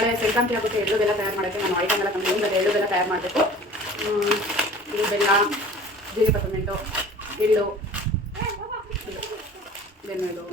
ನಾಳೆ ಸಂಕ್ರಾಂತಿ ಹಬ್ಬಕ್ಕೆ ಎಳ್ಳು ಬೆಲ್ಲ ತಯಾರು ಮಾಡೋಕ್ಕೆ ನಾನು ಐಟಮ್ ಎಲ್ಲ ಕಮ್ಮಿ ಬೆಲ್ಲ ಎಳ್ಳು ಬೆಲ್ಲ ತಯಾರು ಮಾಡಬೇಕು ಇದು ಬೆಲ್ಲ ಜೀರಿಗೆ ಪರ್ಮೆಂಟು ಎಳ್ಳು ಬೆನ್ನೆಳ್ಳು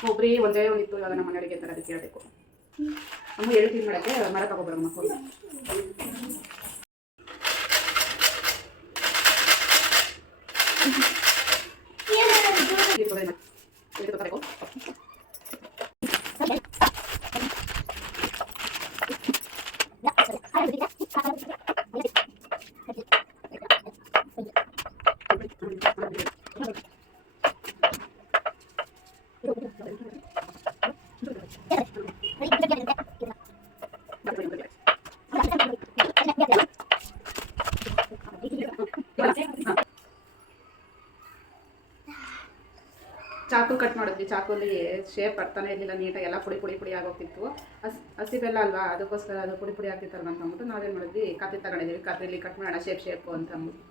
ಕೊಬ್ಬರಿ ಒಂದೇ ಒಂದಿತ್ತು ಇವಾಗ ನಮ್ಮ ಮನೆಯವರಿಗೆ ಥರ ಅದಕ್ಕೆ ಹೇಳಬೇಕು ಅಮ್ಮ ಎಳ್ಳು ಕ್ಲೀನ್ ಮಾಡೋಕ್ಕೆ ಮರ ತಗೊಬರಮ್ಮ ಫೋನ್ ಚಾಕು ಕಟ್ ಮಾಡಿದ್ವಿ. ಚಾಕುಲಿ ಶೇಪ್ ಬರ್ತಾನೆ ಇರಲಿಲ್ಲ ನೀಟಾಗಿ ಎಲ್ಲ ಪುಡಿ ಪುಡಿ ಪುಡಿ ಆಗೋಗ್ತಿತ್ತು. ಹಸಿ ಹಸಿ ಬೆಲ್ಲ ಅಲ್ವಾ? ಅದಕ್ಕೋಸ್ಕರ ಅದು ಪುಡಿ ಪುಡಿ ಆಗ್ತಿತ್ತಲ್ವ ಅಂತ ಅಂದ್ಬಿಟ್ಟು ನಾವೇನು ಮಾಡಿದ್ವಿ? ಕತ್ತಿ ತಗೊಂಡಿದ್ದೀವಿ. ಕತ್ರಿಲಿ ಕಟ್ ಮಾಡೋಣ ಶೇಪ್ ಶೇಪು ಅಂತ ಅಂದ್ಬಿಟ್ಟು.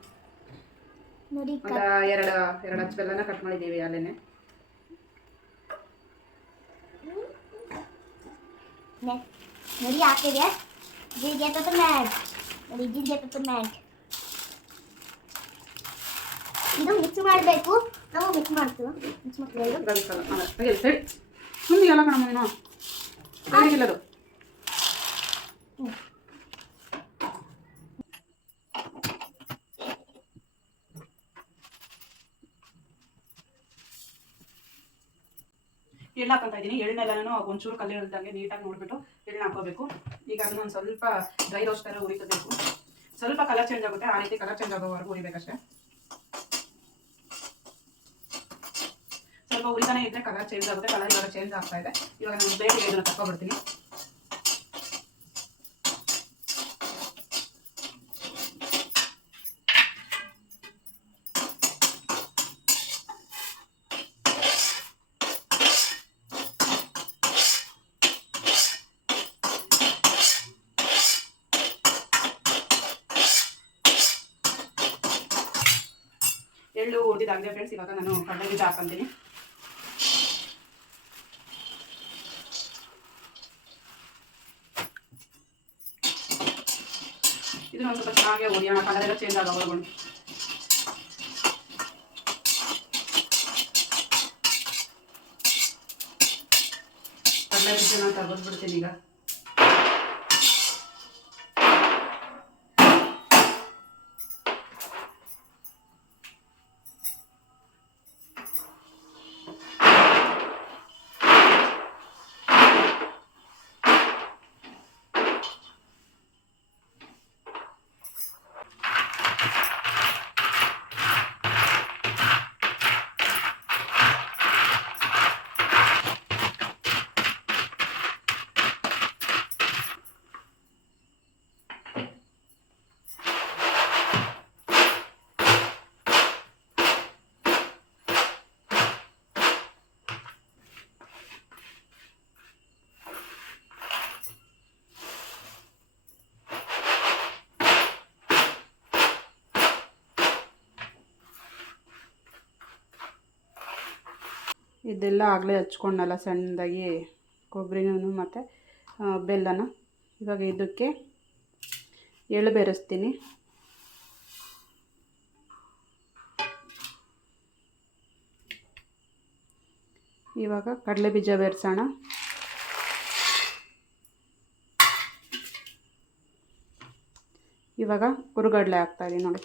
ನೋಡಿ ಒಂದು ಎರಡು ಎರಡು ಹಚ್ಚು ಬೆಲ್ಲನ ಕಟ್ ಮಾಡಿದ್ದೀವಿ ಅಲ್ಲೇನೆ. ನೋಡಿ ಹಾಕಿದೆ ಜೀರಿಗೆ ಪೆಪ್ಪರ್ಮೆಂಟ್ ನೋಡಿ ಜೀರಿಗೆ ಪೆಪ್ಪರ್ಮೆಂಟ್ ಇದು ಮಿಕ್ಸ್ ಮಾಡಬೇಕು. ನಾವು ಮಿಕ್ಸ್ ಮಾಡ್ತೀವಿ. ಮಿಕ್ಸ್ ಮಾಡ್ತೀವಿ ರವಿಸಲ್ಲ ಆಮೇಲೆ ಸರಿ ಸುಮ್ಮನೆ ಎಲ್ಲ ಕಣಮ್ಮ ನೀನು. ಸರಿಗಿಲ್ಲದು ಎಳ್ಳು ಹಾಕೊಳ್ತಾ ಇದ್ದೀನಿ. ಎಳ್ಳನ್ನೆಲ್ಲನೂ ಒಂಚೂರು ಕಲ್ಲು ಇಳ್ದಂಗೆ ನೀಟಾಗಿ ನೋಡ್ಬಿಟ್ಟು ಎಳ್ಳು ಹಾಕೋಬೇಕು ಈಗ ಅದನ್ನ ಒಂದು ಸ್ವಲ್ಪ ಡ್ರೈ ರೋಸ್ಟ್ ಥರ ಉರಿತಬೇಕು ಸ್ವಲ್ಪ ಕಲರ್ ಚೇಂಜ್ ಆಗುತ್ತೆ. ಆ ರೀತಿ ಕಲರ್ ಚೇಂಜ್ ಆಗೋವರೆಗೂ ಉರಿಬೇಕಷ್ಟೇ ಸ್ವಲ್ಪ ಉರಿತಾನೆ ಇದ್ರೆ ಕಲರ್ ಚೇಂಜ್ ಆಗುತ್ತೆ. ಕಲರ್ ಇವಾಗ ಚೇಂಜ್ ಆಗ್ತಾ ಇದೆ. ಇವಾಗ ನಾನು ಬೇಗ ಇದನ್ನು ತಗೊಬಿಡ್ತೀನಿ ಹುರಿದಿದ್ದಾಗಿದೆ ಫ್ರೆಂಡ್ಸ್ ಇವಾಗ ನಾನು ಕಡಲೆ ಬೀಜ ಹಾಕೊಂತೀನಿ. ಇದನ್ನ ಒಂದು ಸ್ವಲ್ಪ ಚೆನ್ನಾಗಿ ಹುರಿಯೋಣ. ಕಲರ್ ಎಲ್ಲ ಚೇಂಜ್ ಆಗೋವರೆಗೂ. ಕಡಲೆ ಬೀಜನ ತೆಗೆದ್ಬಿಡ್ತೀನಿ ಈಗ. ಇದೆಲ್ಲ ಆಗಲೇ ಹಚ್ಕೊಂಡಲ್ಲ ಸಣ್ಣದಾಗಿ ಕೊಬ್ಬರಿನೂ ಮತ್ತು ಬೆಲ್ಲನ. ಇವಾಗ ಇದಕ್ಕೆ ಎಳ್ಳು ಬೆರೆಸ್ತೀನಿ. ಇವಾಗ ಕಡಲೆ ಬೀಜ ಬೆರೆಸೋಣ. ಇವಾಗ ಹುರುಗಡ್ಲೆ ಹಾಕ್ತಾಯಿದ್ದೀನಿ ನೋಡಿ.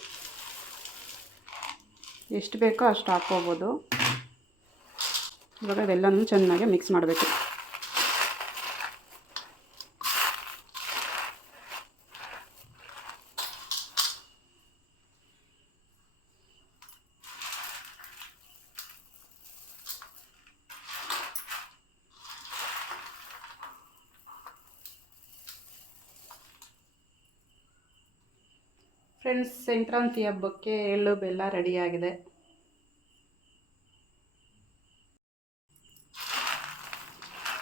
ಎಷ್ಟು ಬೇಕೋ ಅಷ್ಟು ಹಾಕ್ಕೋಬೋದು. ಇವಾಗ ಇವೆಲ್ಲನೂ ಚೆನ್ನಾಗಿ ಮಿಕ್ಸ್ ಮಾಡಬೇಕು. ಫ್ರೆಂಡ್ಸ್ ಸಂಕ್ರಾಂತಿ ಹಬ್ಬಕ್ಕೆ ಎಳ್ಳು ಬೆಲ್ಲ ರೆಡಿಯಾಗಿದೆ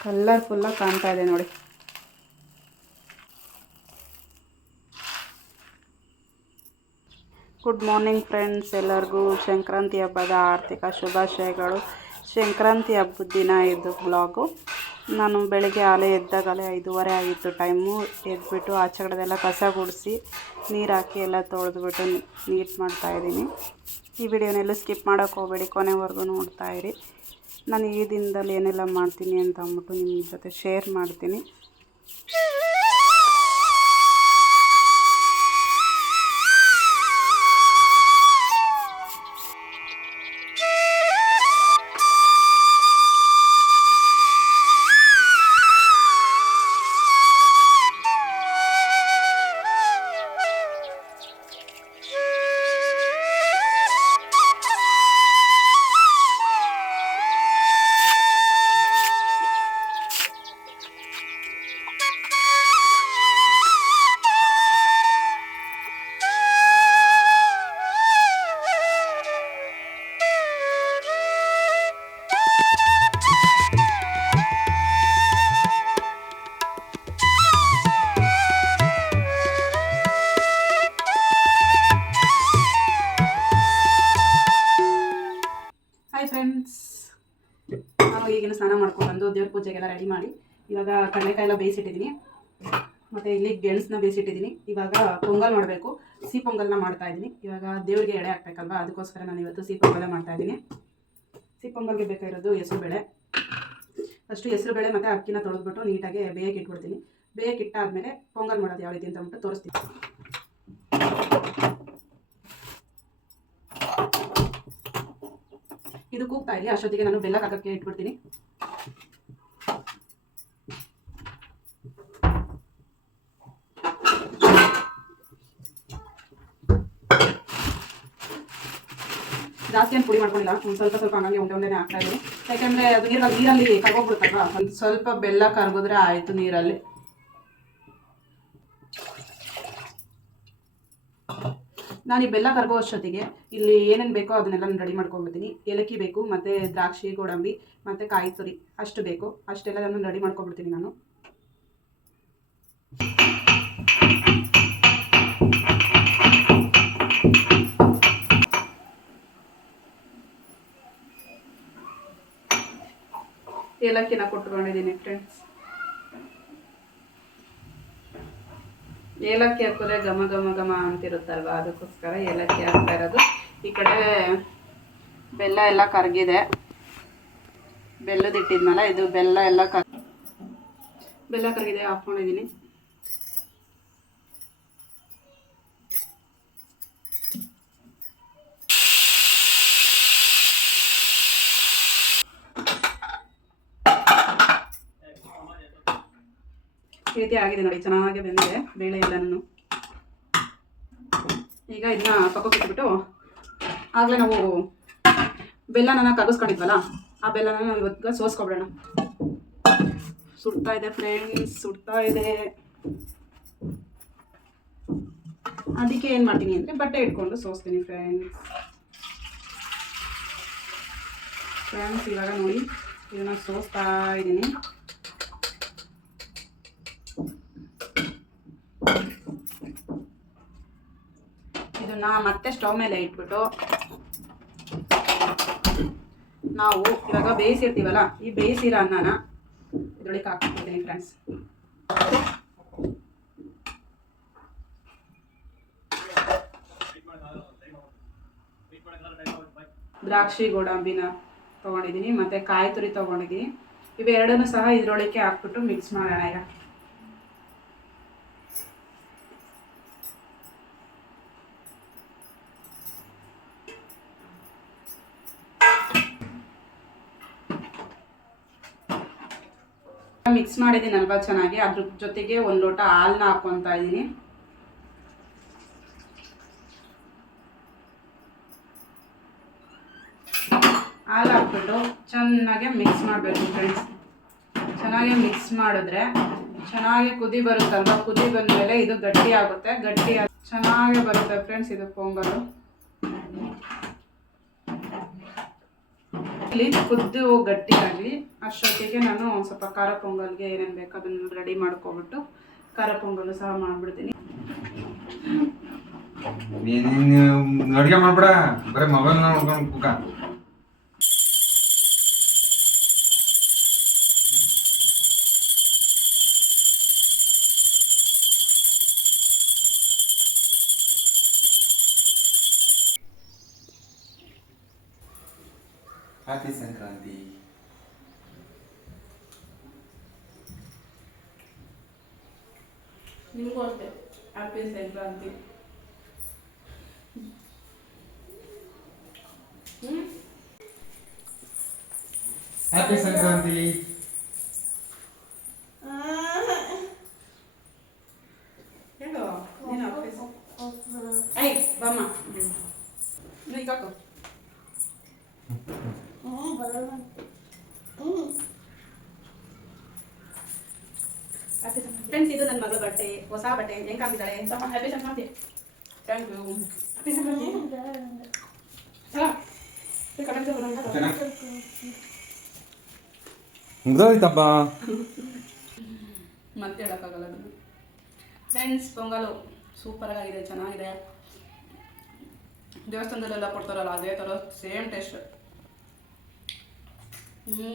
ಕಲರ್ಫುಲ್ಲಾಗಿ ಕಾಣ್ತಾ ಇದೆ ನೋಡಿ. ಗುಡ್ ಮಾರ್ನಿಂಗ್ ಫ್ರೆಂಡ್ಸ್ ಎಲ್ಲರಿಗೂ ಸಂಕ್ರಾಂತಿ ಹಬ್ಬದ ಆರ್ಥಿಕ ಶುಭಾಶಯಗಳು. ಸಂಕ್ರಾಂತಿ ಹಬ್ಬದ ದಿನ ಇದು ಬ್ಲಾಗು ನಾನು ಬೆಳಗ್ಗೆ ಆಲೆ ಎದ್ದಾಗಲೇ ಐದೂವರೆ ಆಗಿತ್ತು ಟೈಮು ಎದ್ಬಿಟ್ಟು ಆಚೆ ಕಡೆದೆಲ್ಲ ಕಸ ಗುಡಿಸಿ ನೀರು ಹಾಕಿ ಎಲ್ಲ ತೊಳೆದ್ಬಿಟ್ಟು ನೀಟ್ ಮಾಡ್ತಾಯಿದ್ದೀನಿ ಈ ವಿಡಿಯೋನೆಲ್ಲೂ ಸ್ಕಿಪ್ ಮಾಡೋಕ್ಕೆ ಹೋಗಬೇಡಿ, ಕೊನೆವರೆಗೂ ನೋಡ್ತಾಯಿರಿ ನಾನು ಈ ದಿನದಲ್ಲಿ ಏನೆಲ್ಲ ಮಾಡ್ತೀನಿ ಅಂತ ಅಂದ್ಬಿಟ್ಟು ನಿಮ್ಮ ಜೊತೆ ಶೇರ್ ಮಾಡ್ತೀನಿ. ಇವಾಗ ಕಡಲೆಕಾಯಿ ಎಲ್ಲ ಬೇಯಿಸಿಟ್ಟಿದ್ದೀನಿ. ಮತ್ತು ಇಲ್ಲಿ ಗೆಣಸನ್ನ ಬೇಯಿಸಿಟ್ಟಿದ್ದೀನಿ. ಇವಾಗ ಪೊಂಗಲ್ ಮಾಡಬೇಕು. ಸಿಹಿ ಪೊಂಗಲ್ನ ಮಾಡ್ತಾ ಇದ್ದೀನಿ. ಇವಾಗ ದೇವರಿಗೆ ಎಡೆ ಹಾಕ್ಬೇಕಲ್ವಾ? ಅದಕ್ಕೋಸ್ಕರ ನಾನು ಇವತ್ತು ಸಿಹಿ ಪೊಂಗಲ್ ಮಾಡ್ತಾ ಇದ್ದೀನಿ. ಸಿಹಿ ಪೊಂಗಲ್ಗೆ ಬೇಕಾಗಿರೋದು ಹೆಸರುಬೇಳೆ. ಫಸ್ಟು ಹೆಸರುಬೇಳೆ ಮತ್ತು ಅಕ್ಕಿನ ತೊಳೆದ್ಬಿಟ್ಟು ನೀಟಾಗಿ ಬೇಯಕ್ಕೆ ಇಟ್ಬಿಡ್ತೀನಿ. ಬೇಯಕ್ಕೆ ಇಟ್ಟಾದ್ಮೇಲೆ ಪೊಂಗಲ್ ಮಾಡೋದು ಯಾವ ರೀತಿ ಅಂತ ಅಂದ್ಬಿಟ್ಟು ತೋರಿಸ್ತೀನಿ. ಇದು ಕೂಗ್ತಾ ಇದೆಯಾ? ಅಷ್ಟೊತ್ತಿಗೆ ನಾನು ಬೆಲ್ಲ ಹಾಕಕ್ಕೆ ಇಟ್ಬಿಡ್ತೀನಿ. ಜಾಸ್ತಿ ಏನು ಪುಡಿ ಮಾಡ್ಕೊಂಡಿಲ್ಲ. ಒಂದು ಸ್ವಲ್ಪ ಸ್ವಲ್ಪ ಹಂಗಾಗಿ ಉಂಡೆ ಉಂಡೆನೇ ಹಾಕ್ತಾ ಇದ್ದೀನಿ ಯಾಕಂದರೆ ಅದು ನೀರಲ್ಲಿ ನೀರಲ್ಲಿ ಕರ್ಗೋಗ್ಬಿಡುತ್ತಲ್ವಾ? ಒಂದು ಸ್ವಲ್ಪ ಬೆಲ್ಲ ಕರ್ಗೋದ್ರೆ ಆಯಿತು ನೀರಲ್ಲಿ. ನಾನು ಈ ಬೆಲ್ಲ ಕರಗೋ ಅಷ್ಟೊತ್ತಿಗೆ ಇಲ್ಲಿ ಏನೇನು ಬೇಕೋ ಅದನ್ನೆಲ್ಲ ನಾನು ರೆಡಿ ಮಾಡ್ಕೊಂಡ್ಬಿಡ್ತೀನಿ. ಏಲಕ್ಕಿ ಬೇಕು ಮತ್ತು ದ್ರಾಕ್ಷಿ ಗೋಡಂಬಿ ಮತ್ತು ಕಾಯಿ ತುರಿ. ಅಷ್ಟು ಬೇಕು. ಅಷ್ಟೆಲ್ಲ ನಾನು ರೆಡಿ ಮಾಡ್ಕೊಂಡ್ಬಿಡ್ತೀನಿ ನಾನು. ಏಲಕ್ಕಿನ ಕೊಟ್ಕೊಂಡಿದ್ದೀನಿ ಫ್ರೆಂಡ್ಸ್ ಏಲಕ್ಕಿ ಹಾಕಿದ್ರೆ ಘಮ ಘಮ ಘಮ ಅಂತಿರುತ್ತಲ್ವ? ಅದಕ್ಕೋಸ್ಕರ ಏಲಕ್ಕಿ ಹಾಕ್ತಾ ಇರೋದು. ಈ ಕಡೆ ಬೆಲ್ಲ ಎಲ್ಲ ಕರಗಿದೆ. ಬೆಲ್ಲದಿಟ್ಟಿದ್ಮೇಲೆ ಇದು ಬೆಲ್ಲ ಎಲ್ಲ ಕರ್ ಬೆಲ್ಲ ಕರಗಿದೆ, ಹಾಕ್ಕೊಂಡಿದ್ದೀನಿ ಈ ರೀತಿ ಆಗಿದೆ ನೋಡಿ, ಚೆನ್ನಾಗಿ ಬೆಂದಿದೆ ಬೇಳೆ ಎಲ್ಲನೂ. ಈಗ ಇದನ್ನ ಪಕ್ಕಕ್ಕೆ ಇಟ್ಬಿಟ್ಟು ಆಗಲೇ ನಾವು ಬೆಲ್ಲನ ಕಗಿಸ್ಕೊಂಡಿದ್ವಲ್ಲ ಆ ಬೆಲ್ಲನ ನಾವು ಇವತ್ತು ಸೋಸ್ಕೊಬಿಡೋಣ. ಸುಡ್ತಾ ಇದೆ ಫ್ರೆಂಡ್ಸ್ ಸುಡ್ತಾ ಇದೆ. ಅದಕ್ಕೆ ಏನು ಮಾಡ್ತೀನಿ ಅಂದರೆ ಬಟ್ಟೆ ಇಟ್ಕೊಂಡು ಸೋಸ್ತೀನಿ ಫ್ರೆಂಡ್ಸ್ ಫ್ರೆಂಡ್ಸ್ ಇವಾಗ ನೋಡಿ, ಇದನ್ನ ಸೋಸ್ತಾ ಇದ್ದೀನಿ ಇದನ್ನ ಮತ್ತೆ ಸ್ಟವ್ ಮೇಲೆ ಇಟ್ಬಿಟ್ಟು ನಾವು ಇವಾಗ ಬೇಯಿಸಿರ್ತೀವಲ್ಲ, ಈ ಬೇಯಿಸಿರೋ ಅನ್ನನ ಇದ್ರೊಳಗೆ ಹಾಕ್ಬಿಡ್ತೀನಿ ಫ್ರೆಂಡ್ಸ್ ದ್ರಾಕ್ಷಿ ಗೋಡಂಬಿನ ತೊಗೊಂಡಿದ್ದೀನಿ, ಮತ್ತು ಕಾಯಿ ತುರಿ ತೊಗೊಂಡಿದ್ದೀನಿ. ಇವೆರಡನ್ನೂ ಸಹ ಇದ್ರೊಳಕ್ಕೆ ಹಾಕ್ಬಿಟ್ಟು ಮಿಕ್ಸ್ ಮಾಡೋಣ ಈಗ. ಮಿಕ್ಸ್ ಮಾಡಿದ್ದೀನಲ್ವಾ ಚೆನ್ನಾಗಿ? ಅದ್ರ ಜೊತೆಗೆ ಒಂದು ಲೋಟ ಹಾಲನ್ನ ಹಾಕ್ಕೊತಾ ಇದ್ದೀನಿ. ಹಾಲು ಹಾಕ್ಬಿಟ್ಟು ಚೆನ್ನಾಗಿ ಮಿಕ್ಸ್ ಮಾಡಬೇಕು ಫ್ರೆಂಡ್ಸ್ ಚೆನ್ನಾಗಿ ಮಿಕ್ಸ್ ಮಾಡಿದ್ರೆ ಚೆನ್ನಾಗಿ ಕುದಿ ಬರುತ್ತಲ್ವ? ಕುದಿ ಬಂದಮೇಲೆ ಇದು ಗಟ್ಟಿ ಆಗುತ್ತೆ. ಗಟ್ಟಿ ಚೆನ್ನಾಗೇ ಚೆನ್ನಾಗಿ ಬರುತ್ತೆ ಫ್ರೆಂಡ್ಸ್ ಇದು ಪೊಂಗಲು. ಇಲ್ಲಿ ಕುದ್ದು ಗಟ್ಟಿಯಾಗಲಿ ಅಷ್ಟೊತ್ತಿಗೆ ನಾನು ಸ್ವಲ್ಪ ಖಾರ ಪೊಂಗಲ್ಗೆ ಏನೇನು ಬೇಕು ಅದನ್ನು ರೆಡಿ ಮಾಡ್ಕೊಬಿಟ್ಟು ಖಾರ ಪೊಂಗಲು ಸಹ ಮಾಡಿಬಿಡ್ತೀನಿ. ಅಡುಗೆ ಮಾಡ್ಬೇಡ, ಬರೀ ಮೊಬೈಲ್ ನೋಡ್ಕೊಂಡು ಕುಕ ಹ್ಯಾಪಿ ಸಂಕ್ರಾಂತಿ ನಿಮಗೂ ಅಷ್ಟೇ ಹ್ಯಾಪಿ ಸಂಕ್ರಾಂತಿ ಹ್ಞೂ ಹ್ಯಾಪಿ ಸಂಕ್ರಾಂತಿ ಬಟ್ಟೆ ಹೊಸ ಬಟ್ಟೆ ಹೆಂಗ್ ಹಾಕಿದ್ದಾಳೆ happy Sankranti thank you happy Sankranti. ಮುಗ್ದೋಯ್ತಪ್ಪ. ಮತ್ತೆ ಹೇಳೋಕ್ಕಾಗಲ್ಲ ಅದನ್ನು. ಫ್ರೆಂಡ್ಸ್ ಪೊಂಗಲು. ಸೂಪರಾಗಿದೆ ಚೆನ್ನಾಗಿದೆ. ದೇವಸ್ಥಾನದಲ್ಲೆಲ್ಲ ಕೊಡ್ತಾರಲ್ಲ ಅದೇ ಥರ ಸೇಮ್ ಟೇಸ್ಟ್ ಹ್ಞೂ